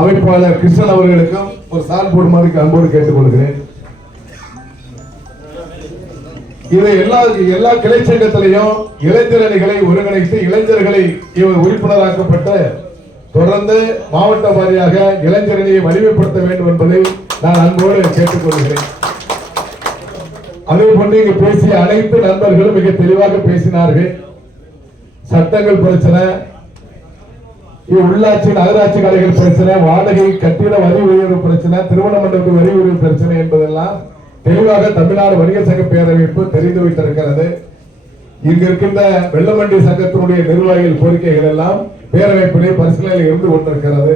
அமைப்பாளர் கிருஷ்ணன் அவர்களுக்கும் ஒரு சால் போடுமாறு அன்போடு கேட்டுக்கொள்கிறேன். இதை எல்லா எல்லா கிளை சங்கத்திலையும் இளைஞரணிகளை ஒருங்கிணைத்து இளைஞர்களை இவர் உறுப்பினராக்கப்பட்ட தொடர்ந்து மாவட்ட வாரியாக இளைஞரணியை வலிமைப்படுத்த வேண்டும் என்பதை நான் அன்போடு கேட்டுக்கொள்கிறேன். அதே போன்று இங்கு பேசிய அனைத்து நண்பர்களும் மிக தெளிவாக பேசினார்கள். சட்டங்கள் பிரச்சனை இது உள்ளாட்சி நகராட்சி கலைகள் பிரச்சனை வாடகை கட்டிட வரி உயர்வு பிரச்சனை திருமண மண்டபத்து வரி உயர்வு பிரச்சனை என்பதெல்லாம் தெளிவாக தமிழ்நாடு வணிக சங்க பேரமைப்பு தெரிந்து வைத்திருக்கிறது. இங்கு இருக்கின்ற வெள்ளமண்டி சங்கத்தினுடைய நிர்வாகிகள் கோரிக்கைகள் எல்லாம் பேரமைப்பிலே பரிசீலனையில் இருந்து கொண்டிருக்கிறது.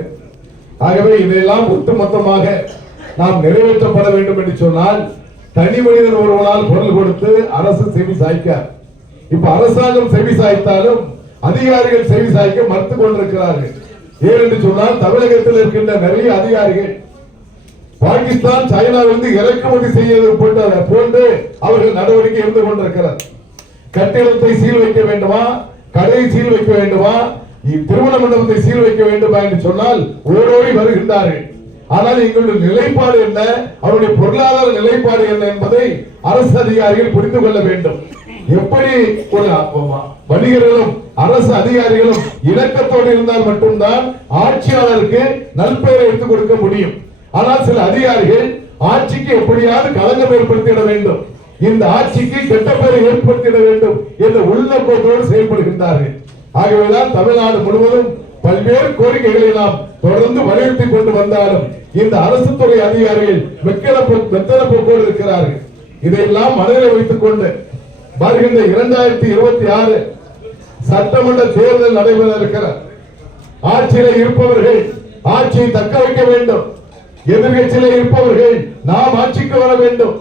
ஆகவே இதையெல்லாம் ஒட்டுமொத்தமாக நாம் நிறைவேற்றப்பட வேண்டும் என்று சொன்னால் தனி மனிதன் ஒருவனால் பொருள் கொடுத்து அரசு செவி சாய்க்கார் இப்ப அரசாங்கம் செவி சாய்த்தாலும் அதிகாரிகள் செவி சாய்க்க மறுத்து கொண்டிருக்கிறார்கள். ஏனென்று சொன்னால் தமிழகத்தில் இருக்கின்ற நிறைய அதிகாரிகள் பாகிஸ்தான் சைனாவிலிருந்து இறக்குமதி செய்வது போன்ற போன்று அவர்கள் நடவடிக்கை இருந்து கொண்டிருக்கிறார். கட்டிடத்தை சீல் வைக்க வேண்டுமா? கடையை சீல் வைக்க வேண்டுமா? திருமண மண்டபத்தை சீல் வைக்க வேண்டுமா என்று சொன்னால் ஓடோடி வருகின்றார்கள். ஆனால் எங்களுடைய நிலைப்பாடு என்ன? அவருடைய பொருளாதார நிலைப்பாடு என்ன என்பதை அரசு அதிகாரிகள் புரிந்து கொள்ள வேண்டும். எப்படி ஒரு வணிகர்களும் அரசு அதிகாரிகளும் இலக்கத்தோடு இருந்தால் மட்டும்தான் ஆட்சியாளருக்கு நல்பெயரை எடுத்துக் கொடுக்க முடியும். ஆனால் சில அதிகாரிகள் ஆட்சிக்கு எப்படியாவது களங்கம் ஏற்படுத்திட வேண்டும். இந்த ஆட்சிக்கு கெட்ட பெயரை ஏற்படுத்திட வேண்டும் என்ற உள்ளபோக்கோடு செயல்படுகின்றார்கள். ஆகவேதான் தமிழ்நாடு முழுவதும் பல்வேறு கோரிக்கைகளை நாம் தொடர்ந்து வலியுறுத்தி கொண்டு வந்தாலும் இந்த அரசு துறை அதிகாரிகள் மெத்தன போக்கோடு இருக்கிறார்கள். இதையெல்லாம் மனதில் வைத்துக் கொண்டு வருகின்ற இரண்டாயிரத்தி இருபத்தி ஆறு சட்டமன்ற தேர்தல் நடைபெற இருக்கிறார் ஆட்சியில் இருப்பவர்கள் ஆட்சியை தக்க வைக்க வேண்டும். எதிர்கட்சியில இருப்பவர்கள் நாம் ஆட்சிக்கு வர வேண்டும்.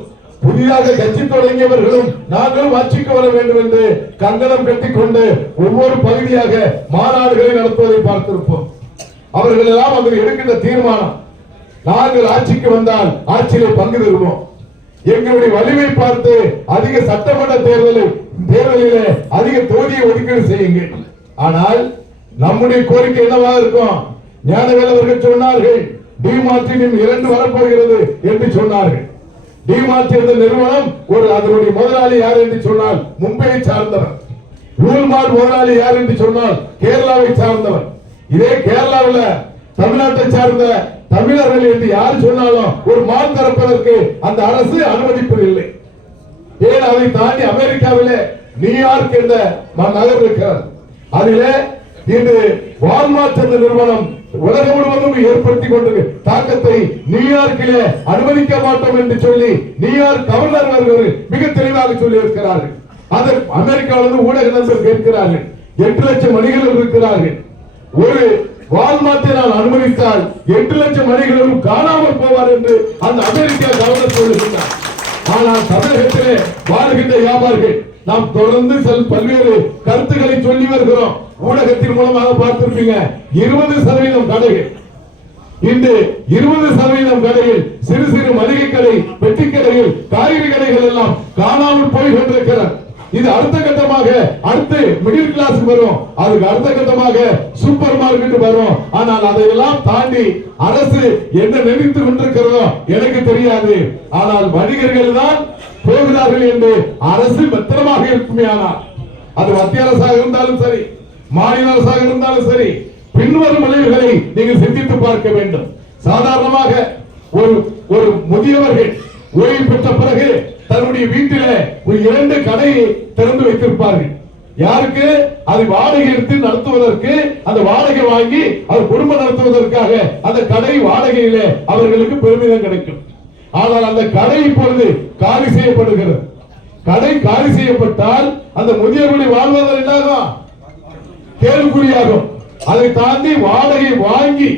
புதிதாக கட்சி தொடங்கியவர்களும் நாங்களும் ஆட்சிக்கு வர வேண்டும் என்று கங்கணம் கட்டிக்கொண்டு ஒவ்வொரு பகுதியாக மாநாடுகளை நடத்துவதை பார்த்திருப்போம். அவர்கள் எல்லாம் அதில் எடுக்கின்ற தீர்மானம் நாங்கள் ஆட்சிக்கு வந்தால் ஆட்சியிலே பங்கு தருவோம் எங்களுடைய வலிமை பார்த்து அதிக சட்டமன்ற தேர்தலில் தேர்தலிலே அதிக தொகுதியை ஒதுக்கீடு செய்யுங்கள். ஆனால் நம்முடைய கோரிக்கை என்னவா இருக்கும்? ஞானவேல் அவர்கள் சொன்னார்கள் டிமார்டின் இரண்டு வரப்போகிறது என்று சொன்னார்கள். டிமார்ட் என்ற நிறுவனம் ஒரு அதனுடைய முதலாளி யார் என்று சொன்னால் மும்பையை சார்ந்தவர். ரூல்மார்ட் முதலாளி யார் என்று சொன்னால் கேரளாவை சார்ந்தவர். இதே கேரளாவில் தமிழ்நாட்டை சார்ந்த தமிழர்கள் என்று யார் சொன்னாலும் ஒரு மான் திறப்பதற்கு அந்த அரசு அனுமதிப்பதில்லை ஏன் அதை தாண்டி அமெரிக்காவிலே நியூயார்க் என்ற நகர் இருக்கிறது. அதிலே இன்று வால்மார்ட் என்ற நிறுவனம் உலகம் முழுவதும் ஏற்படுத்தி கொண்டு தாக்கத்தை நியூயார்க்கிலே அனுமதிக்க மாட்டோம் என்று சொல்லி நியூயார்க் கவர்னர் அவர்கள் மிக தெளிவாக சொல்லி இருக்கிறார்கள் அதை அமெரிக்காவிலிருந்து ஊடக நண்பர் கேட்கிறார்கள். எட்டு லட்சம் மணிகள் இருக்கிறார்கள். ஒரு வால்மார்ட்டை நான் அனுமதித்தால் எட்டு லட்சம் மணிகளும் காணாமல் போவார் என்று அந்த அமெரிக்கா கவர்னர் சொல்லுகிறார் ஆனால் தமிழகத்திலே வாழ்கின்ற வியாபாரிகள் நாம் தொடர்ந்து செல் பல்வேறு கருத்துக்களை சொல்லி வருகிறோம். ஊடகத்தின் மூலமாக பார்த்திருப்பீங்க இருபது சதவீதம் கடைகள். இன்று இருபது சதவீதம் கடையில் சிறு சிறு மளிகை கடை பெட்டி கடைகள் காய்கறி கடைகள் எல்லாம் காணாமல் போய் கொண்டிருக்கிறார் இது அடுத்த கட்டமாக அடுத்து மிடில் கிளாஸ் வரும். அதுக்கு அடுத்த கட்டமாக சூப்பர் மார்க்கெட் வரும். ஆனால் அதையெல்லாம் தாண்டி அரசு என்ன நினைத்து கொண்டிருக்கிறதோ எனக்கு தெரியாது. ஆனால் வணிகர்கள் தான் போகிறார்கள் என்று அரசு பத்திரமாக இருக்குமே ஆனால். அது மத்திய அரசாக இருந்தாலும் சரி மாநில அரசாக இருந்தாலும் சரி பின்வரும் விளைவுகளை நீங்கள் சிந்தித்து பார்க்க வேண்டும். சாதாரணமாக ஒரு ஒரு முதியவர்கள் ஓய்வு பெற்ற பிறகு தன்னுடைய வீட்டிலே ஒரு இரண்டு கடையை திறந்து வைத்திருப்பார்கள். யாருக்கு? அது வாடகை எடுத்து நடத்துவதற்கு அந்த வாடகை வாங்கி அவர் குடும்பம் நடத்துவதற்காக அந்த கடை வாடகையிலே அவர்களுக்கு பெருமிதம் கிடைக்கும். ஆனால் அந்த கடை இப்பொழுது காலி செய்யப்படுகிறது. கடை காலி செய்யப்பட்டால் அந்த முதியவர்களை வாழ்வதற்கு என்னாகும் கேள்விக்குறியாகும். அதை தாண்டி வாடகை வாங்கி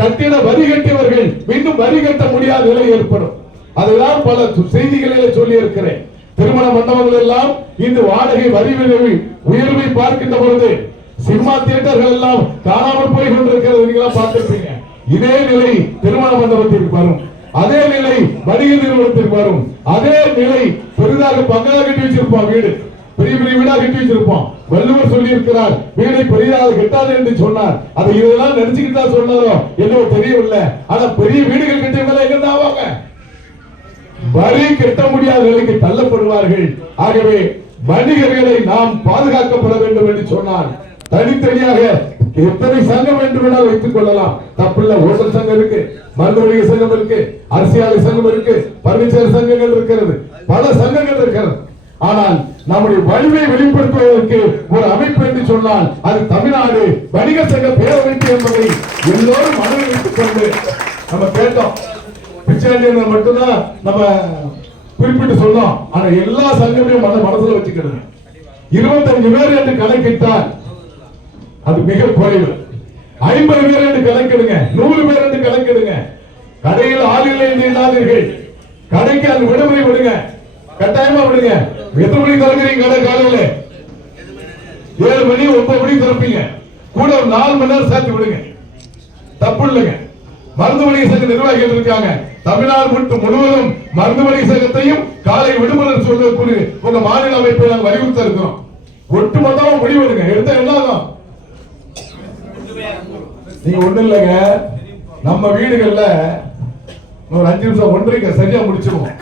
கட்டிட வரி கட்டியவர்கள் மீண்டும் வரி கட்ட முடியாத நிலை ஏற்படும். அதுதான் பல செய்திகளில் செய்திகளிலே சொல்லி இருக்கிறேன் திருமண மண்டபங்கள் எல்லாம் இந்த வாடகை வரி விளைவு உயர்வை பார்க்கின்ற பொழுது சினிமா தியேட்டர்கள் எல்லாம் காணாமல் போய் கொண்டிருக்கிறது நீங்களா பார்த்திருப்பீங்க. இதே நிலை திருமண மண்டபத்திற்கு வரும். அதே நிலை வணிக நிறுவனத்திற்கு வரும். அதே நிலை பெரிதாக பங்களா கட்டி வச்சிருப்போம் வீடு. பெரிய பெரிய வீடா கட்டி வச்சிருப்போம் வள்ளுவர் சொல்லி இருக்கிறார் வீடை பெரியதாக கட்டாது என்று சொன்னார். அதை இதெல்லாம் நினைச்சுக்கிட்டு தான் சொன்னாரோ என்னவோ தெரியவில்லை. ஆனா பெரிய வீடுகள் கட்டியவங்க எங்க இருந்து ஆவாங்க? வரி கட்ட முடியாத நிலைக்கு தள்ளப்படுவார்கள். ஆகவே வணிகர்களை நாம் பாதுகாக்கப்பட வேண்டும் என்று சொன்னான் தனித்தனியாக எத்தனை சங்கம் என்று வேணால் வைத்துக் கொள்ளலாம். தப்பில்ல ஓசல் சங்கம் இருக்கு மருந்து வணிக சங்கம் இருக்கு அரசியலை சங்கம் இருக்கு பர்னிச்சர் சங்கங்கள் இருக்கிறது பல சங்கங்கள் இருக்கிறது. ஆனால் நம்முடைய வலிமை வெளிப்படுத்துவதற்கு ஒரு அமைப்பு என்று சொன்னால் அது தமிழ்நாடு வணிக சங்க பேரமைப்பு என்பதை எல்லோரும் மனதில் வைத்துக் கொண்டு நம்ம கேட்டோம். பிச்சாண்டியனை மட்டும்தான் நம்ம குறிப்பிட்டு சொன்னோம். ஆனா எல்லா சங்கமையும் மன மனசுல வச்சுக்கிறது. இருபத்தஞ்சு பேர் என்று கணக்கிட்டால் அது மிக குறைவு. ஐம்பது பேர் என்று கணக்கிடுங்க. நூறு பேர் என்று கணக்கிடுங்க. கடையில் ஆள் இல்லை என்று இல்லாதீர்கள் கடைக்கு அந்த விடுமுறை விடுங்க. கட்டாயமா விடுங்க. எத்தனை மணி திறக்கிறீங்க கடை காலையில? ஏழு மணி ஒன்பது மணி திறப்பீங்க. கூட ஒரு நாலு மணி நேரம் சேர்த்து விடுங்க. தப்பு இல்லைங்க. மருந்து வணிக சங்க நிர்வாகிகள் இருக்காங்க. தமிழ்நாடு மட்டும் முழுவதும் மருந்து வணிக சங்கத்தையும் காலை விடுமுறை சொல்லக்கூடிய உங்க மாநில அமைப்பை நாங்கள் வலியுறுத்த இருக்கிறோம். ஒட்டுமொத்தமா முடிவெடுங்க. எடுத்த என்ன ஆகும்? நீங்க ஒண்ணு இல்லைங்க. நம்ம வீடுகள்ல ஒரு அஞ்சு நிமிஷம் ஒன்றைக்கு சரியா முடிச்சிருவோம்.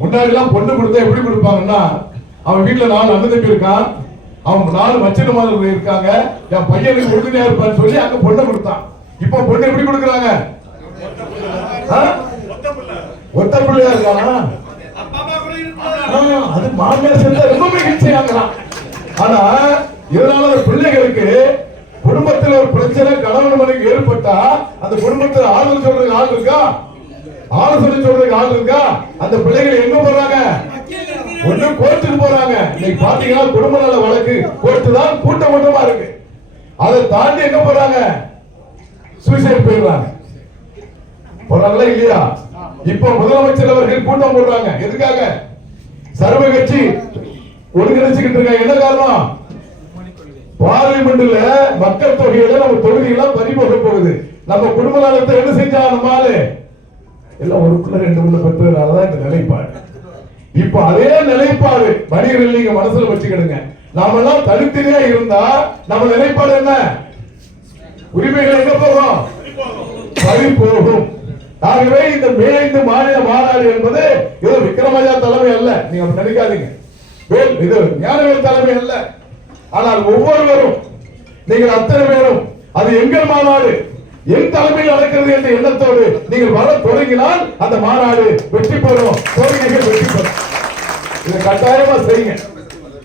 முன்னாடி எல்லாம் பொண்ணு கொடுத்தா எப்படி கொடுப்பாங்கன்னா அவன் வீட்டுல நாலு அண்ணன் தம்பி இருக்கான் அவன் நாலு மச்சன மாதிரி இருக்காங்க. என் பையனுக்கு கொடுக்கணும் இருப்பான்னு சொல்லி அங்க பொண்ணை கொடுத்தான். இப்போ பொண்ணு எப்படி கொடுக்குறாங்க? ஒத்த பிள்ளையா இருக்கானா? அது மாமியார் செஞ்சா ரொம்ப மகிழ்ச்சியாங்களாம் ஆனா இதனால அந்த பிள்ளைகளுக்கு குடும்பத்தில் ஒரு பிரச்சனை கணவன் மனைவி ஏற்பட்டா அந்த குடும்பத்தில் ஆளுநர் சொல்றதுக்கு ஆள் இருக்கா? ஆலோசனை சொல்றதுக்கு ஆள் இருக்கா? அந்த பிள்ளைகள் எங்க போறாங்க? ஒண்ணு கோர்ட்டுக்கு போறாங்க. இன்னைக்கு பாத்தீங்கன்னா குடும்ப நல வழக்கு கோர்ட்டு தான் கூட்டம் கூட்டமா இருக்கு. அதை தாண்டி எங்க போறாங்க? சூசைட் போயிடுறாங்க. போறாங்களா இல்லையா? இப்போ முதலமைச்சர் அவர்கள் கூட்டம் போடுறாங்க. எதுக்காக? சர்வ கட்சி ஒருங்கிணைச்சுக்கிட்டு இருக்காங்க. என்ன காரணம்? பார்லிமெண்ட்ல மக்கள் தொகையில நம்ம தொகுதியெல்லாம் பறி போகுது. நம்ம குடும்ப நலத்தை என்ன செஞ்சா நம்ம எல்லாம் ஒரு பிள்ளை ரெண்டு பிள்ளை பெற்றதுனாலதான் இந்த நிலைப்பாடு. இப்ப அதே நிலைப்பாடு வணிகர்கள் நீங்க மனசுல வச்சுக்கிடுங்க. நாம எல்லாம் தனித்தனியா இருந்தா நம்ம நிலைப்பாடு என்ன? உரிமைகள் எங்க போகும்? பறி போகும். ஆகவே இந்த மேய்ந்து மாநில மாநாடு என்பது இது விக்ரமஜா தலைமை அல்ல. நீங்க நினைக்காதீங்க. இது ஞானவேல் தலைமை அல்ல. ஆனால் ஒவ்வொருவரும் நீங்கள் அத்தனை பேரும் அது எங்கள் மாநாடு என் தலைமையில் நடக்கிறது என்ற எண்ணத்தோடு நீங்கள் வர தொடங்கினால் அந்த மாநாடு வெற்றி பெறும். கோரிக்கைகள் வெற்றி பெறும். இதை கட்டாயமா செய்யுங்க.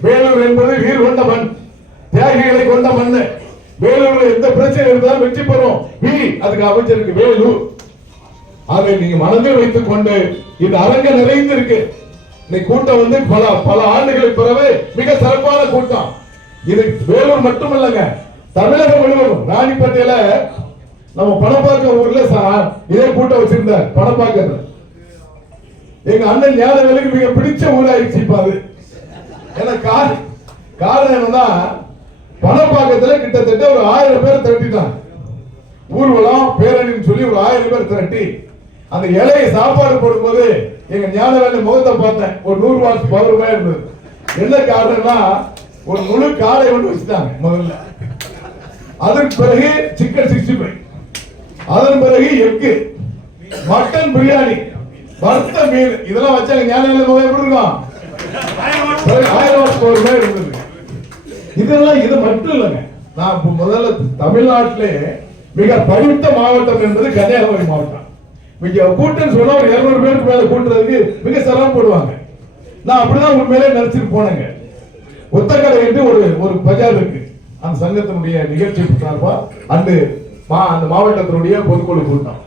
வேலூர் என்பது வீர் கொண்ட மண். தியாகிகளை கொண்ட மண் வேலூர்ல எந்த பிரச்சனை இருந்தாலும் வெற்றி பெறும். வீ அதுக்கு அமைச்சருக்கு. வேலூர். அதை நீங்க மனதில் வைத்துக் கொண்டு இந்த அரங்க நிறைந்து இருக்கு இந்த கூட்டம் வந்து பல பல ஆண்டுகளுக்கு பிறகு மிக சிறப்பான கூட்டம். இது வேலூர் மட்டுமல்லங்க. தமிழகம் முழுவதும் ராணிப்பேட்டையில நம்ம பணப்பாக்கம் ஊர்ல சா- இதே கூட்டம் வச்சிருந்தார் பணப்பாக்கத்துல. எங்க அண்ணன் ஞானவேலுக்கு மிக பிடிச்ச ஊராயிடுச்சு இப்ப அது. ஏன்னா கார் காரணம் என்னன்னா பணப்பாக்கத்துல கிட்டத்தட்ட ஒரு ஆயிரம் பேர் திரட்டிட்டாங்க. ஊர்வலம் பேரணின்னு சொல்லி ஒரு ஆயிரம் பேர் திரட்டி அந்த இலையை சாப்பாடு போடும்போது எங்க ஞானவேலு முகத்தை பார்த்தேன். ஒரு நூறு வாட்ஸ் பவர் ரூபாய் இருந்தது. என்ன காரணம்னா ஒரு முழு காடை ஒன்று வச்சுட்டாங்க முதல்ல. அதற்கு பிறகு சிக்கன் சிக்ஸ்டி ஃபைவ். அதன் பிறகு எக்கு மட்டன் பிரியாணி வறுத்த மீன். இதெல்லாம் வச்சாங்க ஞானவேலு முகம் எப்படி இருக்கும்? ஆயிரம் வாட்ஸ் பவர் ரூபாய் இருந்தது. இதெல்லாம் இது மட்டும் இல்லைங்க. நான் முதல்ல தமிழ்நாட்டிலே மிக படித்த மாவட்டம் என்பது கன்னியாகுமரி மாவட்டம். மிக கூட்டம்னு சொன்னா ஒரு இருநூறு பேருக்கு மேல கூட்டுறதுக்கு மிக சிரமப்படுவாங்க நான் அப்படிதான் உண்மையிலே நினைச்சிட்டு போனேங்க. ஒத்தக்கடை என்று ஒரு ஒரு பஜார் இருக்கு. அந்த சங்கத்தினுடைய நிகழ்ச்சி சார்பா அன்று மா- அந்த மாவட்டத்தினுடைய பொதுக்குழு கூட்டம்.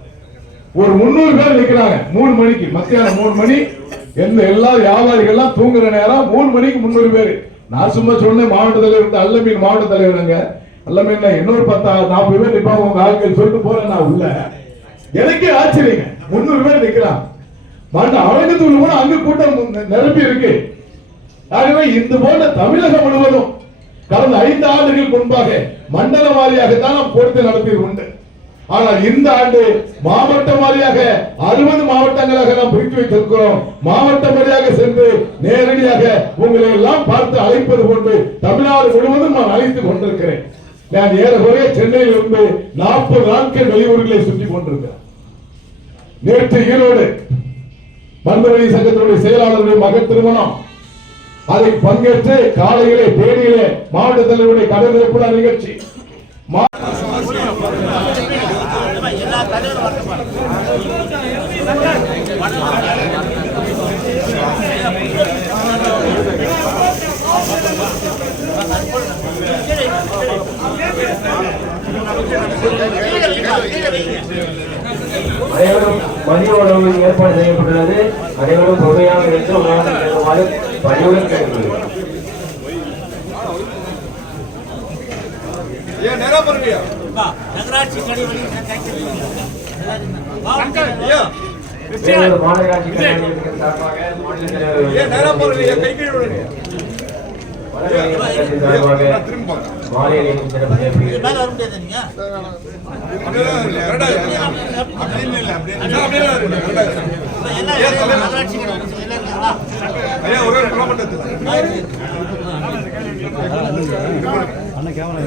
ஒரு முந்நூறு பேர் நிற்கிறாங்க மூணு மணிக்கு மத்தியானம் மூணு மணி. எந்த எல்லா வியாபாரிகள்லாம் தூங்குற நேரம் மூணு மணிக்கு முந்நூறு பேர். நான் சும்மா சொன்னேன் மாவட்ட தலைவர் அல்லமீன் மாவட்ட தலைவருங்க. அல்லமீன் இன்னொரு பத்தா நாற்பது பேர் நிற்பாங்க உங்க ஆட்கள் சொல்லிட்டு போறேன் நான் உள்ள. எனக்கே ஆச்சரியங்க. முந்நூறு பேர் நிக்கிறான் மாட்ட அரங்கத்தூள் கூட அங்க கூட்டம் நிரம்பி இருக்கு. ஆகவே இந்த போன்ற தமிழகம் முழுவதும் கடந்த ஐந்து ஆண்டுகள் முன்பாக மண்டல வாரியாகத்தான் நாம் போட்டி நடத்தியது உண்டு. ஆனால் இந்த ஆண்டு மாவட்ட வாரியாக அறுபது மாவட்டங்களாக நாம் பிரித்து வைத்திருக்கிறோம். மாவட்டம் வழியாக சென்று நேரடியாக உங்களை எல்லாம் பார்த்து அழைப்பது கொண்டு தமிழ்நாடு முழுவதும் நான் அழைத்துக் கொண்டிருக்கிறேன். நான் ஏறக்குறைய சென்னையில் இருந்து நாற்பது நாட்கள் வெளியூர்களை சுற்றி கொண்டிருக்கிறேன். நேற்று ஈரோடு மருந்துவழி சங்கத்தினுடைய செயலாளருடைய மகன் திருமணம். அதை பங்கேற்று காலையிலே தேனியிலே மாவட்ட தலைவருடைய கடற்கரை நிகழ்ச்சி. மா- அனைவரும் மதிய உணவு ஏற்பாடு செய்யப்பட்டுள்ளது. அனைவரும் பொறுமையாக இருந்து உணவு செல்லுமாறு பணியுடன் பாருங்கய்யா. நகராட்சி மாநகராட்சி சார்பாக மாநில தலைவர் அண்ணா கேமரா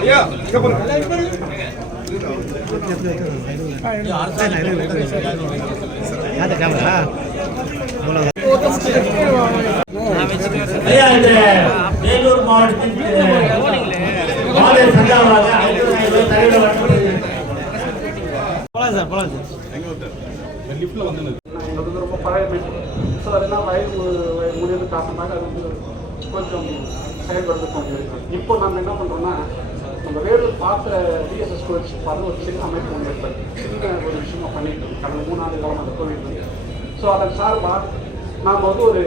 ஐயா, வேலூர் மாவட்டத்தின் மாநில சந்தாவாக ஐநூறு தலைவர் வழங்கப்படுகிறது எங்களுக்கு வந்து ரொம்ப பழைய மெஷின் ஸோ அதெல்லாம் வயது வய- காரணமாக அது வந்து கொஞ்சம் செயல்படுத்த முடியும் இப்போ நம்ம என்ன பண்ணுறோம்னா பார்த்த டிஎஸ்எஸ் கோச் பார்த்து ஒரு சின்ன அமைப்பு ஒன்று சின்ன ஒரு விஷயமா பண்ணிட்டு இருக்கோம். கடந்த மூணாண்டு காலம் அந்த கோவில் ஸோ அதன் சார்பாக நாம் வந்து ஒரு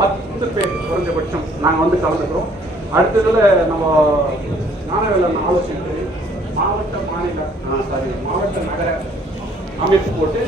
பத்து பேர் குறைஞ்சபட்சம் நாங்கள் வந்து கலந்துக்கிறோம். அடுத்ததில் நம்ம ஞானவேலன் ஆலோசனை மாவட்ட மாநில சாரி மாவட்ட நகர அமைப்பு போட்டு